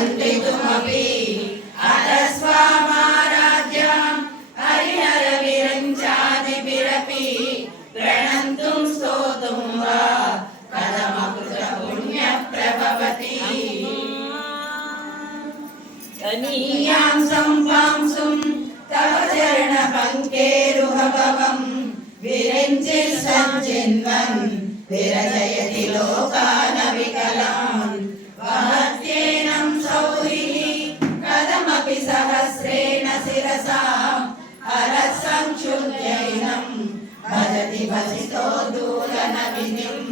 मन्त्रितुमपि अतस्वामाराध्यां हरिहरविरञ्चादिभिरपि प्रणन्तुं स्तोतुं वा कथमकृतपुण्यप्रभवति तनीयां सम्पांसुं तव चरणपङ्केरुहभवं विरञ्चिर्सञ्चिन्वन् विरजयति लोकानविकलान् वहत्येनं सौरिः कथमपि सहस्रेण शिरसा हरसंक्षुद्यैनं भजति भजितो दूरनविनिम्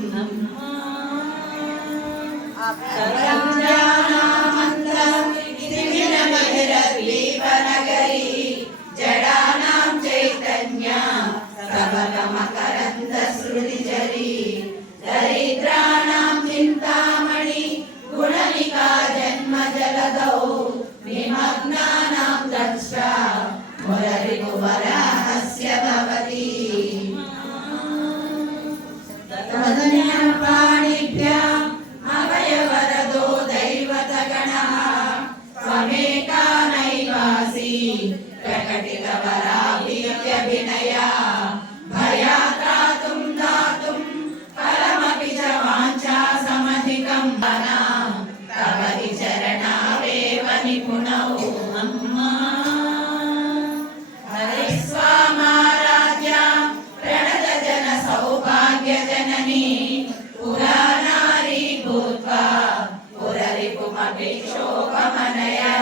नगरी जडानां चैतन्य सबकमकरन्द श्रुतिजरी दरिद्राणां चिन्तामणि गुणनिका जन्मजलदौ विमग्नानां द्रष्टा मुररिपुवराहस्य भवति पाणिभ्याम् अभयवरदो दैवतगणः स्वमेकानैवासी प्रकटितवराभीत्यभिनया भयात्रातुं दातुं फलमपि च वाञ्छासमधिकं वनां तव चरणावेव निपुणौ अम्मा हरिस्वामाराध्यां प्रणतजनसौभाग्यजननी पुराणारी भूत्वा पुररिपुमपि शोकमनया